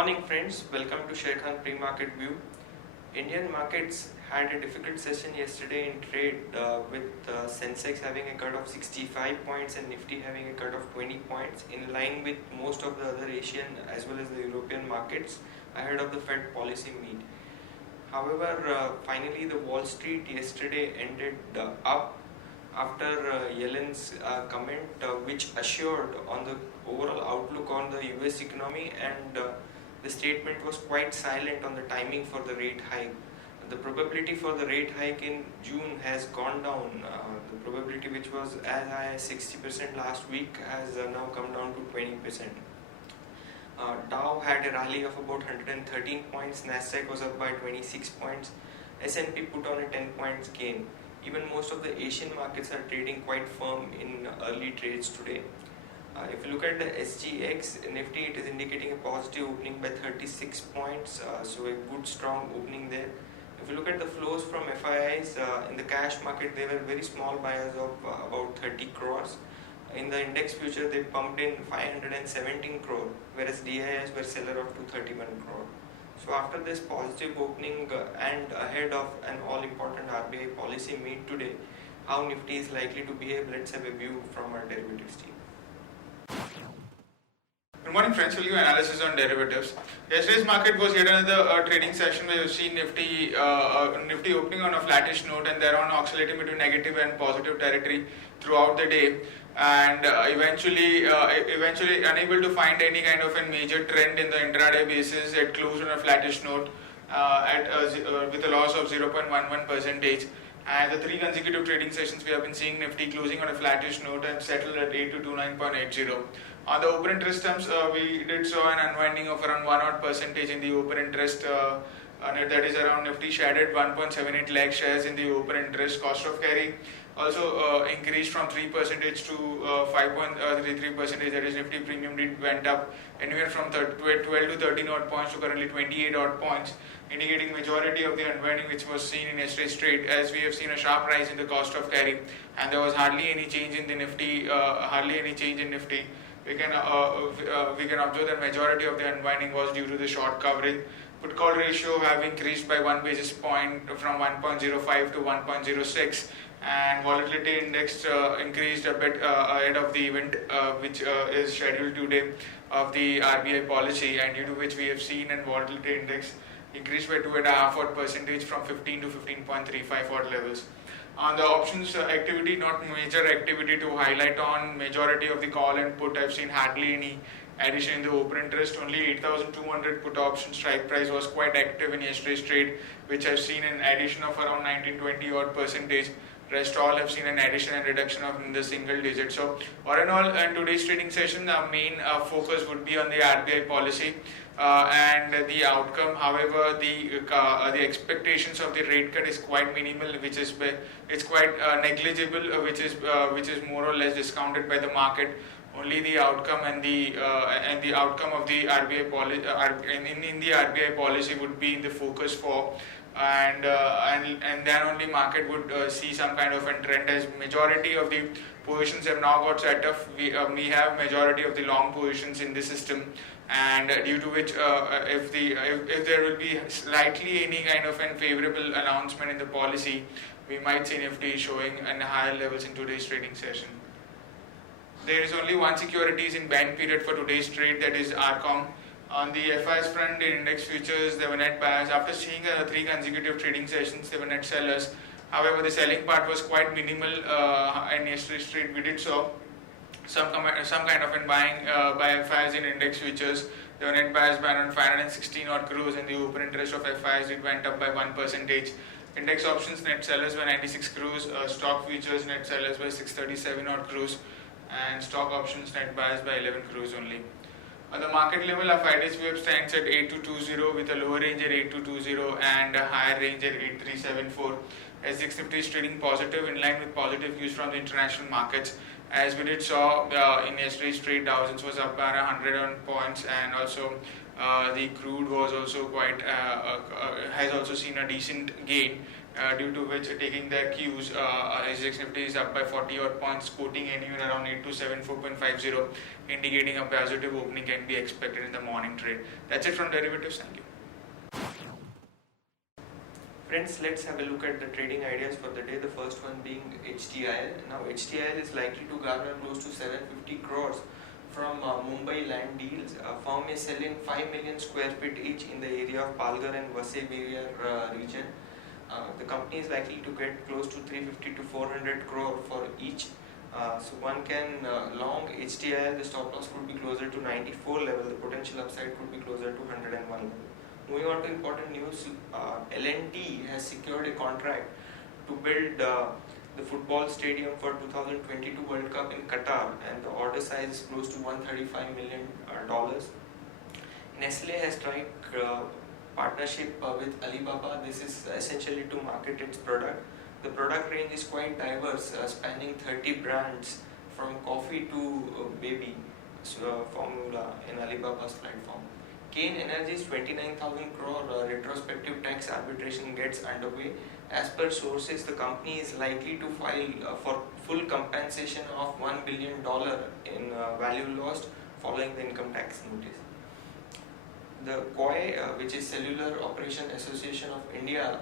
morning friends, welcome to Sharekhan pre-market view. Indian markets had a difficult session yesterday in trade with Sensex having a cut of 65 points and Nifty having a cut of 20 points in line with most of the other Asian as well as the European markets ahead of the Fed policy meet. However, finally the Wall Street yesterday ended up after Yellen's comment which assured on the overall outlook on the US economy and the statement was quite silent on the timing for the rate hike. The probability for the rate hike in June has gone down. The probability which was as high as 60% last week has now come down to 20%. Dow had a rally of about 113 points, Nasdaq was up by 26 points, S&P put on a 10 points gain. Even most of the Asian markets are trading quite firm in early trades today. If you look at the SGX Nifty, it is indicating a positive opening by 36 points, so a good strong opening there. If you look at the flows from FIIs in the cash market, they were very small buyers of about 30 crores. In the index future, they pumped in 517 crore, whereas DIIs were seller of 231 crore. So after this positive opening and ahead of an all-important RBI policy meet today, how Nifty is likely to behave, let's have a view from our derivatives team. Good morning friends, we'll give analysis on derivatives. Yesterday's market was yet another trading session where you've seen Nifty opening on a flattish note and thereon oscillating between negative and positive territory throughout the day, and eventually unable to find any kind of a major trend in the intraday basis. It closed on a flattish note with a loss of 0.11%. And the three consecutive trading sessions we have been seeing Nifty closing on a flattish note and settled at 8229.80. On the open interest terms, we did saw an unwinding of around 1% in the open interest. That is around Nifty shaded 1.78 lakh shares in the open interest. Cost of carry also increased from 3% to 5.33%. That is Nifty premium went up anywhere from 12 to 13 odd points to currently 28 odd points, indicating majority of the unwinding which was seen in yesterday's trade, as we have seen a sharp rise in the cost of carry and there was hardly any change in the Nifty. We can observe that majority of the unwinding was due to the short coverage. Put call ratio have increased by 1 basis point from 1.05 to 1.06, and volatility index increased a bit ahead of the event which is scheduled today of the RBI policy, and due to which we have seen an volatility index increased by 2.5% from 15 to 15.35 odd levels. On the options activity, not major activity to highlight on. Majority of the call and put I've seen hardly any addition in the open interest. Only 8,200 put option strike price was quite active in yesterday's trade, which I've seen an addition of around 19-20 odd percentage. Rest all have seen an addition and reduction of in the single digit. So all in all, in today's trading session, the main focus would be on the RBI policy and the outcome. However, the expectations of the rate cut is quite minimal, which is quite negligible, which is more or less discounted by the market. Only the outcome and the outcome of the RBI policy in the RBI policy would be in the focus for. And then only market would see some kind of a trend, as majority of the positions have now got set up. We have majority of the long positions in the system, and due to which if there will be slightly any kind of a favorable announcement in the policy, we might see Nifty showing in higher levels in today's trading session. There is only one securities in ban period for today's trade, that is RCOM. On the FIs front, in index futures, they were net buyers. After seeing 3 consecutive trading sessions, they were net sellers. However, the selling part was quite minimal in yesterday's trade. We did saw some kind of buying by FIs in index futures. They were net buyers by around 516 odd crores, and the open interest of FIs it went up by 1%. Index options net sellers were 96 crores. Stock futures net sellers by 637 odd crores, and stock options net buyers by 11 crores only. On the market level, our 5-day sweep stands at 8220 with a lower range at 8220 and a higher range at 8374. SGX Nifty is trading positive in line with positive views from the international markets. As we did saw in yesterday's trade, Dow Jones was up by 100 points, and also the crude was also quite has also seen a decent gain due to which taking their cues, SGX Nifty is up by 40 odd points, quoting anywhere around 827.4.50, indicating a positive opening can be expected in the morning trade. That's it from derivatives. Thank you. Friends, let's have a look at the trading ideas for the day. The first one being HTIL. Now, HTIL is likely to garner close to 750 crores from Mumbai land deals. Firm is selling 5 million square feet each in the area of Palghar and Vasai region. The company is likely to get close to 350 to 400 crore for each. So one can long HTIL. The stop loss could be closer to 94 level. The potential upside could be closer to 101 level. Moving on to important news, L&T has secured a contract to build the football stadium for 2022 World Cup in Qatar, and the order size is close to $135 million. Nestle has struck partnership with Alibaba. This is essentially to market its product. The product range is quite diverse, spanning 30 brands from coffee to baby formula in Alibaba's platform. Kane Energy's 29,000 crore retrospective tax arbitration gets underway. As per sources, the company is likely to file for full compensation of $1 billion in value lost following the income tax notice. The COI, which is Cellular Operation Association of India,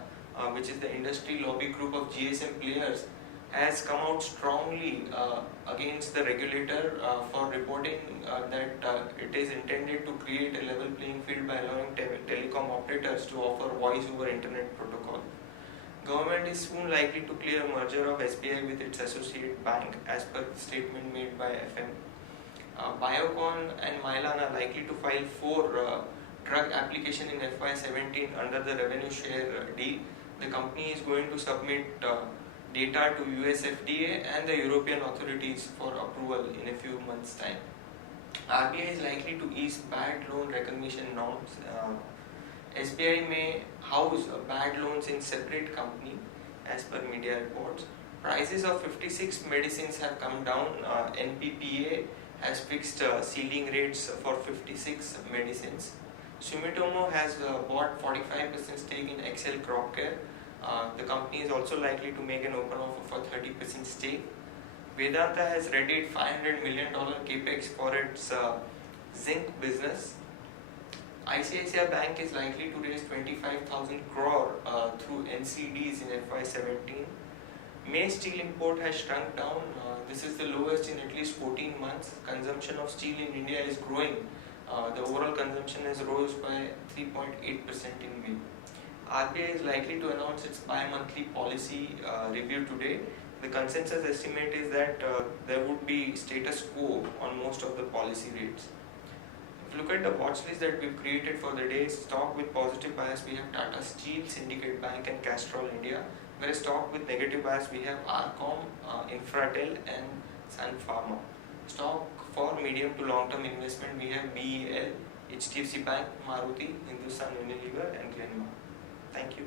which is the industry lobby group of GSM players, has come out strongly against the regulator for reporting that it is intended to create a level playing field by allowing telecom operators to offer voice over internet protocol. Government is soon likely to clear merger of SBI with its associate bank, as per the statement made by FM. Biocon and Mylan are likely to file 4 drug application in FY17 under the revenue share deal. The company is going to submit data to US FDA and the European authorities for approval in a few months' time. RBI is likely to ease bad loan recognition norms. SBI may house bad loans in separate company, as per media reports. Prices of 56 medicines have come down. NPPA has fixed ceiling rates for 56 medicines. Sumitomo has bought 45% stake in Excel Crop Care. The company is also likely to make an open offer for 30% stake. Vedanta has readied $500 million capex for its zinc business. ICICI Bank is likely to raise 25,000 crore through NCDs in FY17. May steel import has shrunk down. This is the lowest in at least 14 months. Consumption of steel in India is growing. The overall consumption has rose by 3.8% in May. RBI is likely to announce its bi-monthly policy review today. The consensus estimate is that there would be status quo on most of the policy rates. If you look at the watch list that we've created for the day, stock with positive bias we have Tata Steel, Syndicate Bank and Castrol India. Whereas stock with negative bias we have Arcom, Infratel and Sun Pharma. Stock for medium to long term investment we have BEL, HDFC Bank, Maruti, Hindustan Unilever and Glenmark. Thank you.